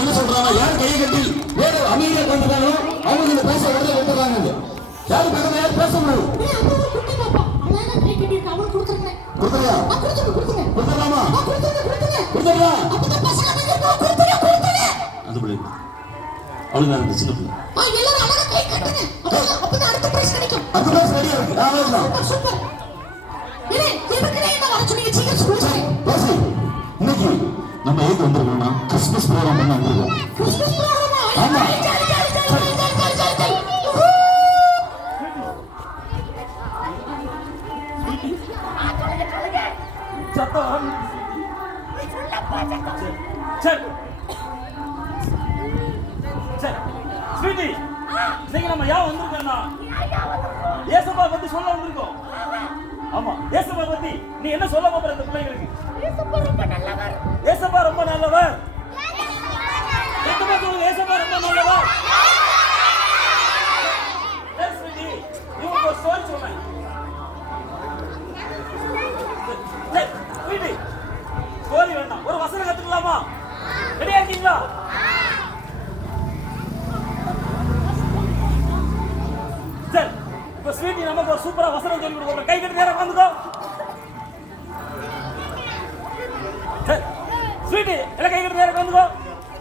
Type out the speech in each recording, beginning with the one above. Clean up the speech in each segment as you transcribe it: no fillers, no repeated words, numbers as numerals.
என்ன சொல்றாங்க? யார் கையை கட்டி வேற அமைதியா கொண்டுட்டாங்களோ அவங்க பேச உடனே விட்டுறாங்க. யாரு பக்கத்துல யார் பேச முடியும்? கொடுத்துறியா? கொடுத்துடலாமா? கொடுத்துடலாம். அந்த பிள்ளை அவளுக்கு நான் சின்ன பிள்ளை அடுத்த பிரைஸ் ரெடியா இருக்கு. நான் வரலாம். இன்னைக்கு நம்ம எதுக்கு வந்திருக்கோம்னா கிறிஸ்துமஸ் ப்ரோக்ராம் பண்ண வந்திருக்கோம். ஆமா, நம்ம யா வந்திருக்கோம்னா ஏசப்பா பத்தி சொல்ல வந்திருக்கோம். ஆமா, ஏசப்பா பத்தி நீ என்ன சொல்ல போற இந்த பிள்ளைகளுக்கு? ஏசப்பா ரொம்ப நல்லவர். ஏசப்பா ரொம்ப நல்லவர். ஏசப்பா ரொம்ப நல்லவர். ஸ்வீட்டி, இவங்க ஒரு ஸ்டோரி சொல்றேன். ஸ்வீட்டி, ஸ்டோரி வேண்டாம், ஒரு வசனம் கத்துக்கலாமா? ரெடியா இருக்கீங்களா? சரி, இப்ப ஸ்வீட்டி நமக்கு ஒரு சூப்பரா வசனம் சொல்லி கொடுக்க. கை கட்டி நேரம் வந்துக்கோ. சரி ஸ்வீட்டி, எல்லாம் கை கட்டி நேரம் வந்துக்கோ.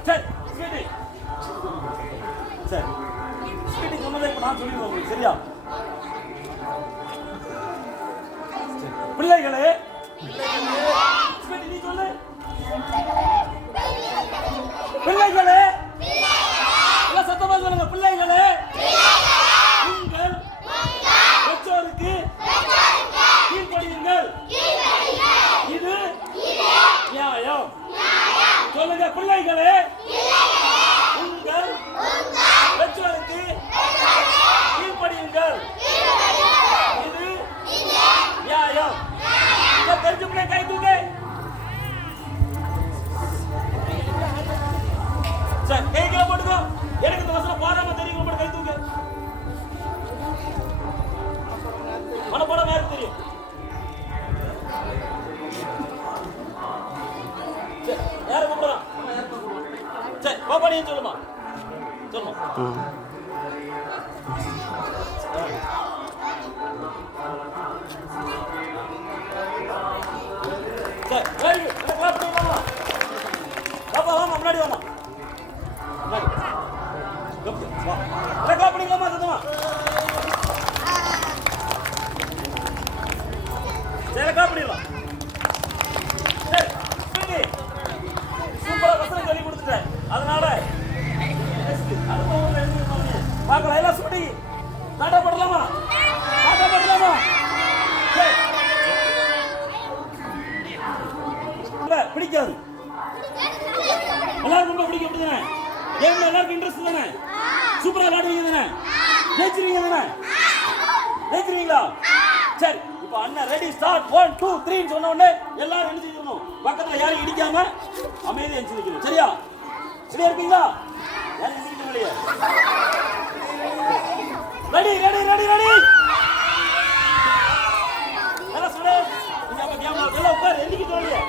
சரி ஸ்வீட்டி, சரி ஸ்வீட்டி சொன்னதை இப்ப நான் சொல்லிடுவேன் உங்களுக்கு, சரியா? பிள்ளைகளே, ஸ்வீட்டி நீ சொல்லு. பிள்ளைகளே, எல்லாம் சத்தமா சொல்லுங்க. பிள்ளைகளே, உங்கள் பெற்றோருக்கு கீழ்ப்படியுங்கள், இது நியாயம். சொல்லுங்க. பிள்ளைகளே, உங்கள் பெற்றோருக்கு கீழ்ப்படியுங்கள், இது நியாயம். தெரிஞ்ச பிள்ளை கை தூக்கு. சரி, கை கீழே போட்டுக்கோ. எனக்கு இந்த வசனம் பாடாம தெரியும், கை தூக்கு. மனப்பாடம் யாருக்கு தெரியும்? சரி, யாரு கூப்பிடுறான்? சரி, பாப்பாடியும் சொல்லுமா. சொல்லுமா. சரி, வெரி குட். கிளாப் பண்ணிடலாமா? பாப்பா வாமா, முன்னாடி வாமா. கிளாப் பண்ணிக்கலாமா? சத்தமா. சரி, கிளாப் பண்ணிடலாம். சரி, சூப்பரா வசனம் சொல்லி கொடுத்துட்டேன். அதனால பார்க்கலாம். எல்லாம் சுட்டி நாட்டா போடலாமா? நாட்டா போடலாமா? பிடிக்காது, எல்லாருக்கும் ரொம்ப பிடிக்கும். அப்படிதானே? கேம்ல எல்லாருக்கும் இன்ட்ரெஸ்ட் தானே? சூப்பரா விளையாடுவீங்க தானே? ஜெயிச்சிருவீங்க தானே? ஜெயிச்சிருவீங்களா? சரி, இப்போ அண்ணன் ரெடி ஸ்டார்ட் 1 2 3 சொன்ன உடனே எல்லாரும் என்ன செய்யணும்? பக்கத்துல யாரும் இடிக்காம அமைதியா எந்திரிக்கணும். சரியா? சரியா இருக்கீங்களா? யாரும் எந்திரிக்க முடியல. Ready ready ready ready. எல்லாம் சொல்லு. இங்க அப்ப கேம் எல்லாம் உட்கார். எந்திரிக்க சொல்லலையே.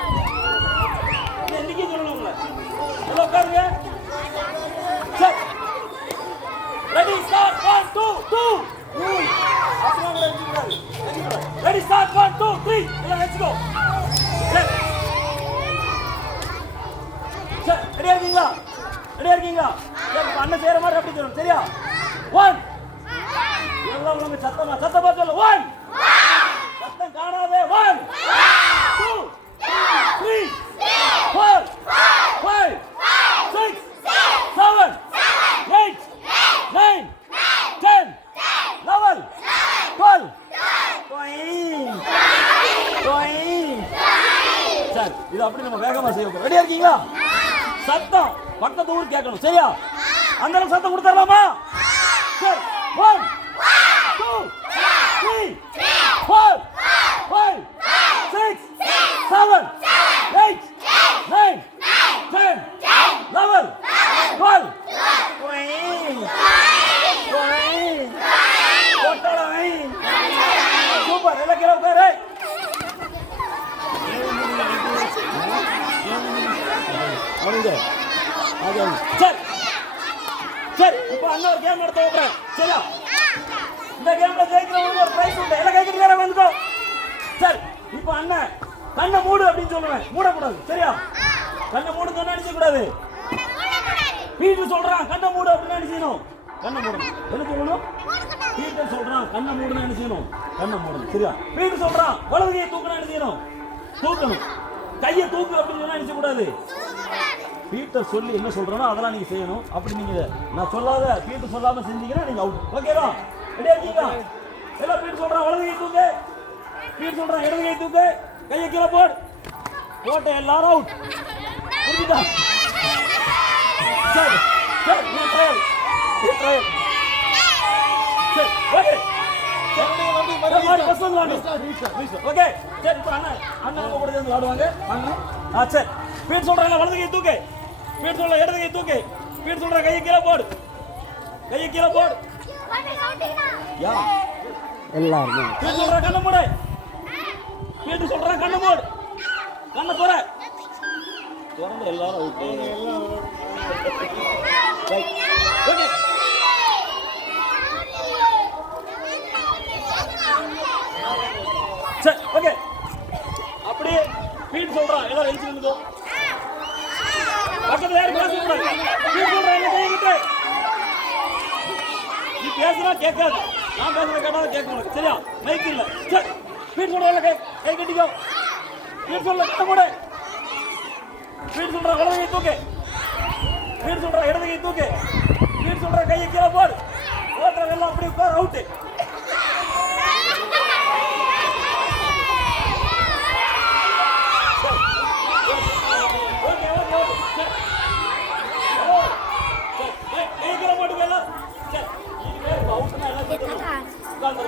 எந்திரிக்க சொல்லணும் உங்களை. எல்லாம் உட்காருங்க. சரி, ready start 1 2 2 Ready, start, 1 2 3. Let's go. சரி, ரெடியா இருக்கீங்களா? ரெடியா இருக்கீங்களா? சரி, அண்ணன் செய்யற மாதிரி அப்படி சொல்லணும். சரியா? 1. எல்லாம் உங்க சத்தமா சத்தமா சொல்ல. 1. சத்தம் காணாதே. 1 2 3 4 5 6 7 8 9 10 11 12. சரி, இது அப்படி நம்ம வேகமா செய்ய போறோம். ரெடியா இருக்கீங்களா? சத்தம் பக்கத்து ஊர் கேட்கணும். சரியா? அந்த அளவுக்கு சத்தம் கொடுத்துடலாமா? சரி, 1 2 3 4 5 6 7 8 9 10 11 12. சூப்பர். எல்லாம் கீழே உட்காரு. வந்து அது சரி சரி இப்போ அண்ணா ஒரு கேம் நடத்த போறேன் சரியா இந்த கேம்ல ஜெயிக்கிறவங்களுக்கு ஒரு பிரைஸ் உண்டு எல்லாம் கைக்கு நேரா வந்துக்கோ சரி இப்போ அண்ணன் கண்ணை மூடு அப்படின்னு சொல்லுவேன் மூடக்கூடாது சரியா கண்ணை மூடு சொன்னா நினைக்க கூடாது பீட்டர் சொல்றான் கண்ணை மூடு அப்படின்னு நினைக்கணும் கண்ணை மூடணும் என்ன சொல்லணும் பீட்டர் சொல்றான் கண்ணை மூடுன்னு நினைக்கணும் கண்ணை மூடணும் சரியா பீட்டர் சொல்றான் வலது கையை தூக்கணும் நினைக்கணும் தூக்கணும் கையை தூக்கு அப்படின்னு சொன்னா நினைக்க கூடாது பீட்டர் சொல்லி என்ன சொல்றானோ அதெல்லாம் நீங்க செய்யணும் அப்படி நீங்க நான் சொல்லாத பீட்டர் சொல்லாம செஞ்சீங்கன்னா நீங்க அவுட் ஓகேவா ரெடியா இருக்கீங்களா எல்லாம் பீட்டர் சொல்றான் வலது கை தூக்கு பீட்டர் சொல்றான் இடது கை தூக்கு கையை கீழே போடு போட்ட எல்லாரும் அவுட் புரிஞ்சுதா சரி சரி நீ ட்ரையல் சரி ஓகே ஓகே சரி இப்போ அண்ணன் கூட சேர்ந்து ஆடுவாங்க ஆ சரி பீட் சொல்றாங்க வலது கை தூக்கு பீட் சொல்ற இடது கை தூக்கு பீட் சொல்ற கையை கீழே போடு யா எல்லாரும் பீட் சொல்ற கண்ணை மூடு பீட் சொல்ற கண்ணை மூடு கண்ணை போற திறந்து எல்லாரும் அவுட் ஓகே சரி ஓகே அப்படியே பீட் சொல்றான் எல்லாம் எழுதி நின்னுக்கோ பக்கத்துல யாரும் பேசக்கூடாது பீட் சொல்றான் என்ன கை விட்டு நீ பேசுனா கேட்காது நான் பேசுற கேட்டாலும் கேட்க மாட்டேன் சரியா மைக் இல்ல சரி பீட் சொல்ற கை கை கட்டிக்கோ பீட் சொல்ல கட்ட கூட பீட் சொல்ற வலது கை தூக்கு பீட் சொல்ற இடது கை தூக்கு பீட் சொல்ற கையை கீழே போடு ஓட்டுற எல்லாம் அப்படியே உட்கார் அவுட்டு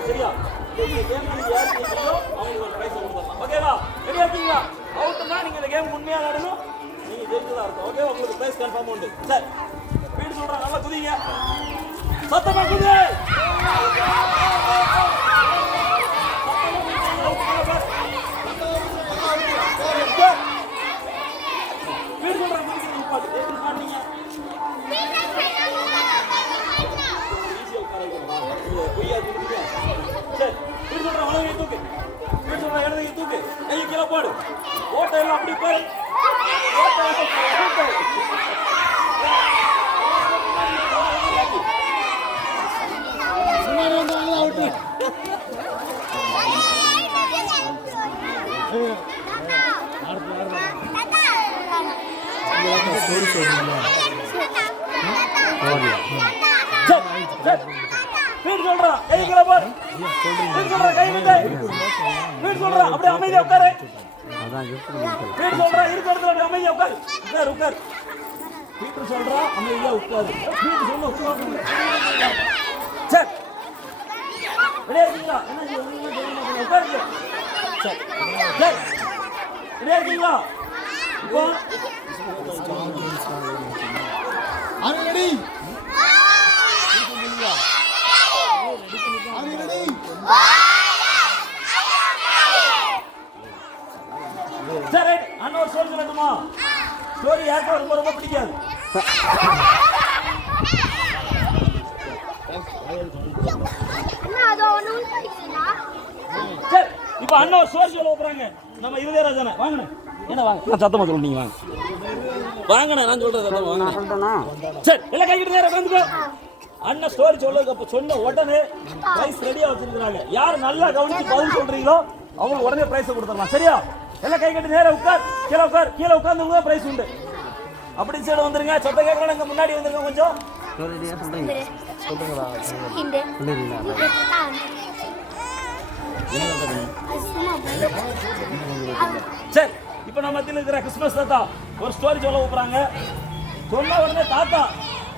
சரியா இந்த கேம் நீங்க யார் ஜெயிச்சீங்களோ அவங்களுக்கு ஒரு பிரைஸ் கொடுக்கலாம் ஓகேவா ரெடியா இருக்கீங்களா அவுட்னா நீங்க இந்த கேம் உண்மையா ஆடணும் நீங்க ஜெயிச்சதா இருக்கும் ஓகே உங்களுக்கு பிரைஸ் கன்ஃபார்ம் உண்டு சரி ஸ்பீட் சொல்றேன் நல்லா குதிங்க சத்தமா குதி ஸ்பீட் சொல்றேன் குதிங்க பாட்டு எப்படி பாடுறீங்க சரி பீட் சொல்ற வலது கை தூக்கு பீட் சொல்ற இடது கை தூக்கு கையை கீழே போடு ஓட்டை எல்லாம் அப்படி பாரு ஓட்டை பீட் சொல்றா கை கீழே போடு பீட் சொல்றா கை விட்டு பீட் சொல்றா அப்படியே அமைதியா உட்காரு பீட் சொல்றா இருக்க இடத்துல அப்படியே அமைதியா உட்காரு உட்காரு பீட் சொல்றா அமைதியா உட்காரு பீட் சொல்ல உட்காரு சரி ரெடியா இருக்கீங்களா என்ன உட்காருங்க சரி சரி ரெடியா இருக்கீங்களா இப்போ ரெடி சரி அண்ணா ஒரு ஸ்டோரி சொல்லட்டுமா ஸ்டோரி யாருக்கும் ரொம்ப ரொம்ப பிடிக்காது சரி இப்போ அண்ணா ஒரு ஸ்டோரி சொல்ல போறாங்க நம்ம இருதயராஜனை வாங்கண்ணே என்ன வாங்க நான் சத்தமா சொல்ல நீங்க வாங்க வாங்கண்ணே நான் சொல்றேன் சத்தமா வாங்க சரி எல்லாம் கைக்கிட்டு நேரம் வந்துக்கோ அண்ணன் ஸ்டோரி சொல்லுறதுக்கு சொன்ன உடனே பிரைஸ் ரெடியா வச்சிருக்காங்க யார் நல்லா கவனிச்சு பதில் சொல்றீங்களோ அவங்களுக்கு உடனே பிரைஸ் கொடுத்துடலாம் சரியா எல்லாம் கை கட்டி நேரம் உட்கார் கீழே உட்கார்ந்து பிரைஸ் உண்டு அப்படி சைடு வந்துருங்க சத்த கேட்கலாம் முன்னாடி வந்துருங்க கொஞ்சம் சரி இப்ப நம்ம மத்தியில் இருக்கிற கிறிஸ்துமஸ் தாத்தா ஒரு ஸ்டோரி சொல்ல போறாங்க சொன்ன உடனே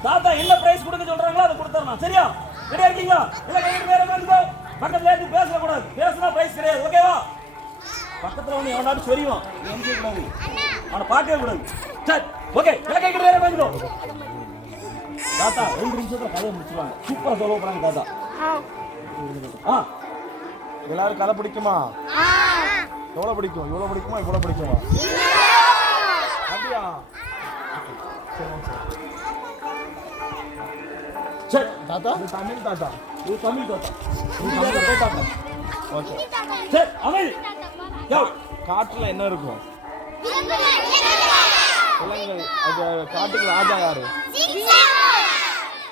தாத்தா என்ன பிரைஸ் கொடுக்க சொல்றாங்களோ அதை கொடுத்துறலாம் சரியா ரெடியா இருக்கீங்களா இல்ல கையில வேற வந்துக்கோ பக்கத்துல ஏறி பேசக்கூடாது பேசினா பிரைஸ் கிடையாது ஓகேவா பக்கத்துல ஒண்ணு எவனாலும் சொரிவான் நினைக்க கூடாது அவனை பார்க்கவே கூடாது சரி ஓகே இல்ல கையில வேற வந்துக்கோ தாத்தா 2 நிமிஷத்துல கதையை முடிச்சுவாங்க சூப்பரா சொல்ல போறாங்க தாத்தா எல்லாரும் கதை பிடிக்குமா எவ்வளவு பிடிக்கும் இவ்வளவு பிடிக்குமா இவ்வளவு பிடிக்குமா அப்படியா சரி தாத்தா தமிழ் தாத்தா இது தமிழ் தாத்தா இது தாத்தா ஓகே சரி அமைதி யோ காட்டுல என்ன இருக்கும் விலங்குகள் அது காட்டுக்கு ராஜா யாரு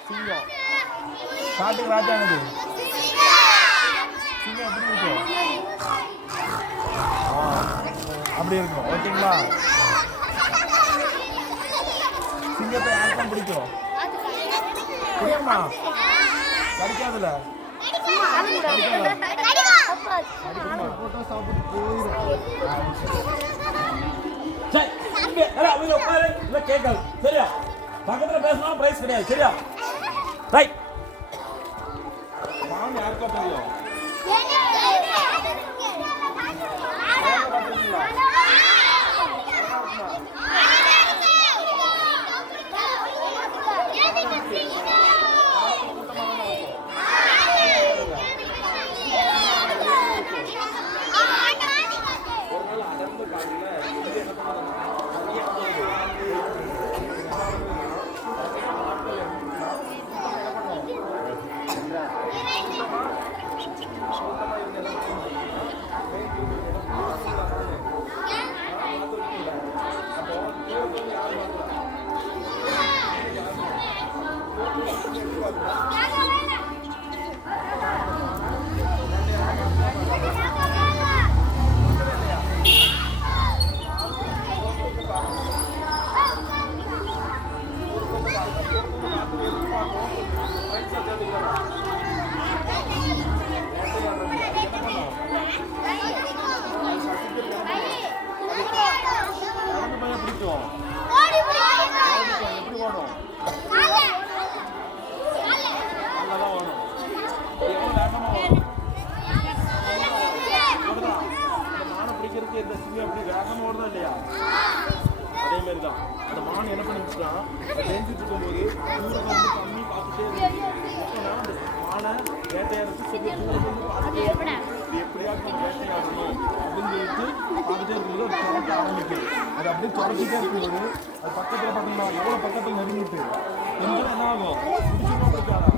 சிங்கம் காட்டுக்கு ராஜா என்னது சிங்கம் எப்படி இருக்கும் அப்படி இருக்கும் ஓகேங்களா சிங்கத்தை யாருக்கும் பிடிக்கும் பிடிக்குமா கிடைக்காதுல போட்டா சாப்பிட்டு போயிடும் சரி இங்க எல்லாம் அவங்க உட்காரு இல்ல கேட்காது சரியா பக்கத்துல பேசினா பிரைஸ் கிடையாது சரியா ரைட் மான் யாருக்கா தெரியும் இந்த சிங்கம் எப்படி வேகமாக ஓடுதா இல்லையா அதே மாதிரி தான் அந்த மான் என்ன பண்ணிச்சுன்னா தெரிஞ்சுட்டு இருக்கும்போது தூரம் வந்து தண்ணி பார்த்துட்டே இருக்கு அந்த மானை வேட்டையாடுறது சரி தூரம் வந்து பார்த்துட்டே இது எப்படியாவது நம்ம வேட்டையாடணும் அப்படின்னு சொல்லிட்டு பார்த்துட்டே இருக்கும்போது அது துரட்ட ஆரம்பிக்குது அது அப்படியே துரட்டிட்டே இருக்கும்போது அது பக்கத்தில் பார்த்தீங்கன்னா எவ்வளோ பக்கத்தில் நெருங்கிட்டு கொஞ்சம் என்ன ஆகும் பிடிச்சிடும் இருக்காதா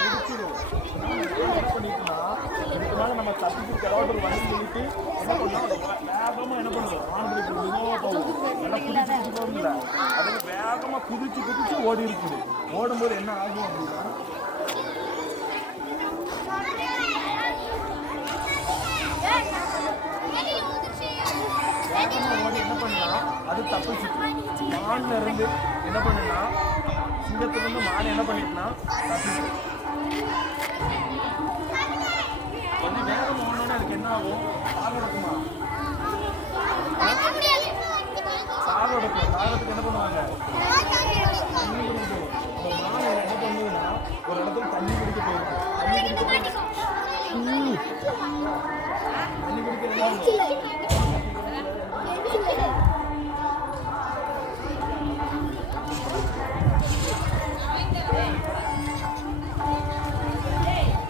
பிடிச்சிடும் என்ன பண்ணிட்டுனா இதுக்கு மேலே நம்ம தப்பிக்கு கிளவாட்டு வண்டி சொல்லிட்டு என்ன பண்ணோம் வேகமாக என்ன பண்ணுவோம் வானத்துக்கு மெதுவாக போகும் நல்லா குதிச்சு போகல அதுக்கு வேகமாக குதிச்சு ஓடி இருக்குது ஓடும்போது என்ன ஆகும் அப்படின்னா வேகமாக ஓடி என்ன பண்ணா அது தப்பிச்சுட்டு மான்ல இருந்து என்ன பண்ணுன்னா சிங்கத்திலிருந்து மான் என்ன பண்ணிட்டுனா தப்பிச்சு கொஞ்சம் வேகம் ஓடணும்னா அதுக்கு என்ன ஆகும் சாகடக்குமா சாகடத்துக்கு என்ன பண்ணுவாங்க தண்ணி குடிக்கணும் இந்த மான் என்ன பண்ணுதுன்னா ஒரு இடத்துல தண்ணி குடிக்க போயிருக்கு தண்ணி குடிக்க என்ன ஆகும்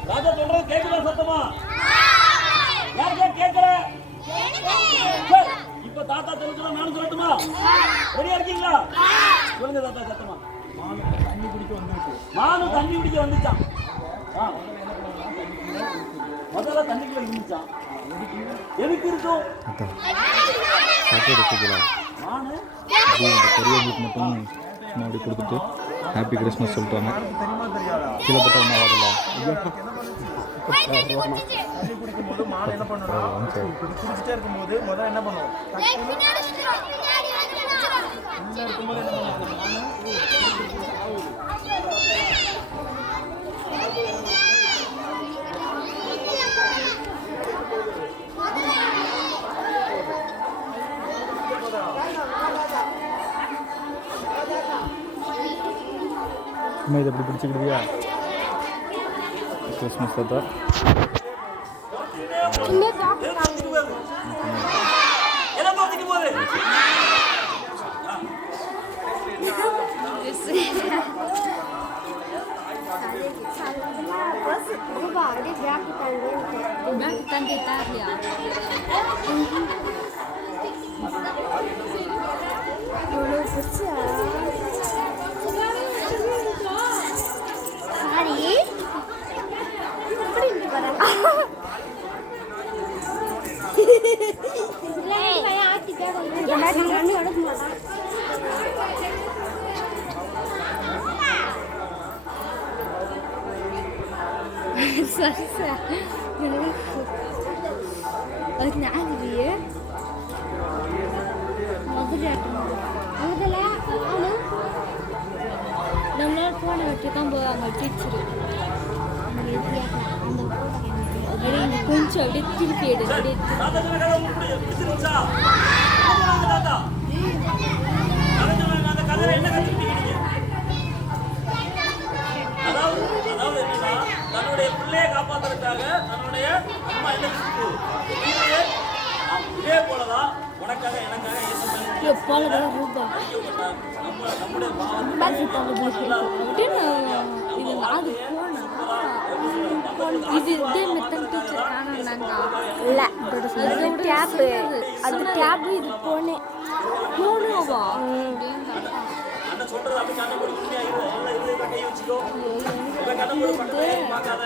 ராஜா சொல்றது கேக்குதா சத்தமா யாருக்கா கேட்கல இப்ப தாத்தா சொல்லுங்க நானும் சொல்லட்டுமா ரெடியா இருக்கீங்களா சொல்லுங்க தாத்தா சத்தமா மான் தண்ணி குடிக்க வந்துருக்கு நானும் தண்ணி குடிக்க வந்துச்சான் முதல்ல தண்ணிக்குள்ள இருந்துச்சான் எதுக்கு இருக்கும் நானு பெரியவங்களுக்கு மட்டும் முன்னாடி கொடுத்துட்டு ஹாப்பி கிறிஸ்மஸ் சொல்லிட்டாங்க தெரியுமா தெரியாதா கீழே போட்ட ஒன்றாவதெல்லாம் தண்ணி குடிக்கும்போது மான் என்ன பண்ணணும் குடிச்சிட்டே இருக்கும்போது முதல்ல என்ன பண்ணும் உள்ள இருக்கும்போது என்ன பண்ணும் அந்த அம்மா இதை எப்படி பிடிச்சிக்கிட்டியா கிறிஸ்மஸ் தாத்தா எல்லாம் பார்த்துட்டு போகுது Italia. அதுக்கு ஞாபகம் முதல்ல நம்மளால போனை வச்சு தான் போவாங்க டீச்சரு அப்படியே கொஞ்சம் அப்படியே திருப்பி எடு அப்படியே தாத்தா சொன்ன கதை உங்களுக்கு பிடிச்சிருந்துச்சா? தாத்தா அந்த கதையில என்ன கத்துக்கிட்டீங்க நீங்க? அதாவது என்னன்னா தன்னுடைய பிள்ளையை காப்பாத்துறதுக்காக தன்னுடைய அம்மா என்ன செஞ்சு இதே போலதான் உனக்காக எனக்காக எப்போதான் ரூபா நம்முடைய இது நாலு இது இதே மெத்தட் டீச்சர் காணாங்க இல்லை அது டேப்பு அது டேப்பு இது போனே போனவா அண்ணன் சொல்றது அப்படி கண்ணை போட்டு உண்மையா எல்லாம் இதுல கை வச்சுக்கோ இவன் கண்ணை போட்டு பக்கத்துல பார்க்காத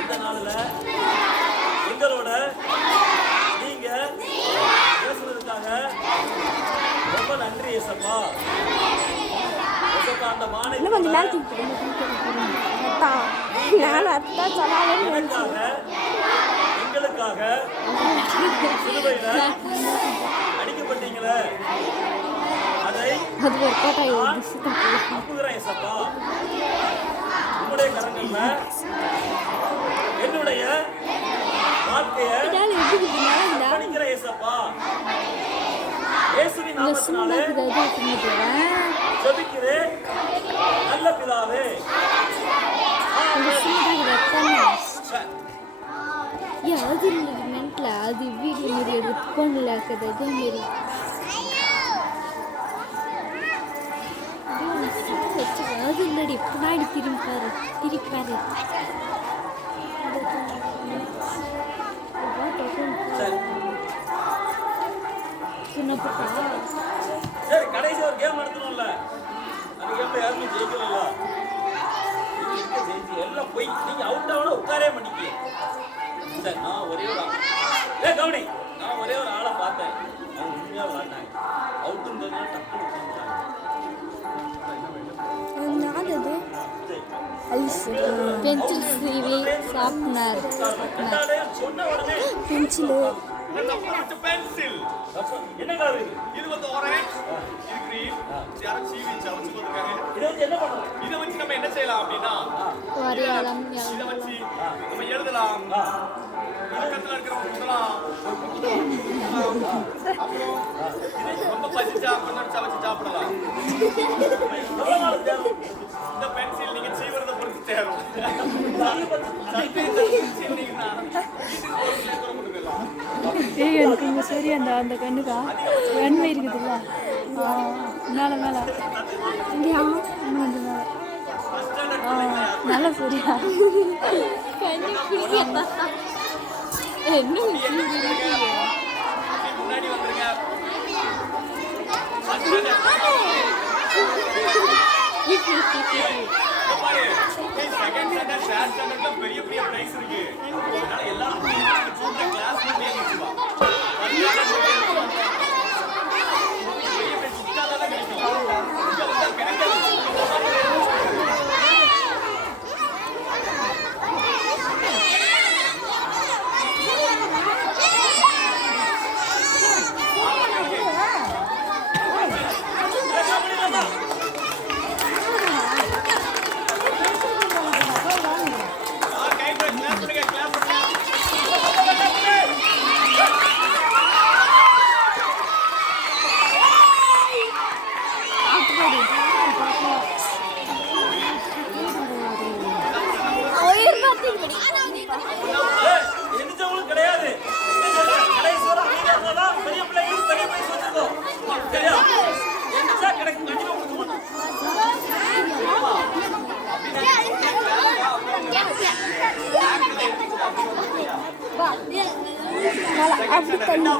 இந்த நாள்ல எங்களோட நீங்க பேசுனதுக்காக ரொம்ப நன்றி ஏசப்பா. அந்த மானை எங்களுக்காக சிலுவையில அடிக்கப்பட்டீங்களே அதை நம்புகிறேன் ஏசப்பா. உங்களுடைய கரங்கள்ல என்னுடைய வாழ்க்கையை படிக்கிற ஏசப்பா. இயேசுவின் நாமத்தினாலே ஜெபிக்கிறேன் நல்ல பிதாவே. அது மென்ட்ல அது வீடியோ மாரி எடுத்து போன்ல இருக்குது அதே மாரி அது இல்லடி பின்னாடி திரும்பிப்பாரு சரி, கடைசி ஒரு கேம் நடத்தணும்ல. அந்த கேம்ல யாருமே ஜெயிக்கல. ஜெயிச்சு எல்லாம் போய் நீங்க அவுட் ஆகணும் உட்காரே பண்ணிக்க. சரி, நான் ஒரே ஒரு கவனி, நான் ஒரே ஒரு ஆளை பார்த்தேன். அவங்க உண்மையா விளாண்டாங்க. அவுட்டுன்னு டக்குனு பென்சில் சீவி ஷார்ப்னர் சொன்ன உடனே பென்சில் பென்சில் என்ன கலர் இது? இது வந்து ஆரஞ்சு இது கிரீன் யாரும் சீவி சவச்சு போட்டுருக்காங்க. இதை வச்சு என்ன பண்ணுறோம்? இதை வச்சு நம்ம என்ன செய்யலாம் அப்படின்னா வரையலாம் இதை வச்சு நம்ம எழுதலாம், பக்கத்துல இருக்கிறவங்க கொடுக்கலாம், அப்புறம் ரொம்ப பசிச்சா கொஞ்சம் சவச்சு சாப்பிடலாம். எவ்வளவு நாள் தேவை? இந்த பென்சில் நீங்க சீவரத பொறுத்து தேவை. எனக்கு இங்கே சரி அந்த கண்ணுக்கா வெண்மை இருக்குதுல்ல மேலே மேலே இங்கேயா இன்னும் கொஞ்சம் மேலே நல்லா சரியா என்ன முன்னாடி வந்துருங்க. செகண்ட் ஸ்டாண்டர்ட் தேர்ட் ஸ்டாண்டர்ட்ல பெரிய பெரிய பிரைஸ் இருக்கு. அதனால எல்லாரும் கிளாஸ் பெரிய பெரிய சித்தாதான் கிடைக்கும். எந்திரிச்சவங்களும் கிடையாது. கடைசி வரை அமைதியா இருந்தாதான் பெரிய பிள்ளைங்களுக்கு பெரிய பிரைஸ் வச்சிருக்கோம். சரியா? எந்திரிச்சா கிடைக்கும், கண்டிப்பா கொடுக்க மாட்டோம். அப்படி தள்ளி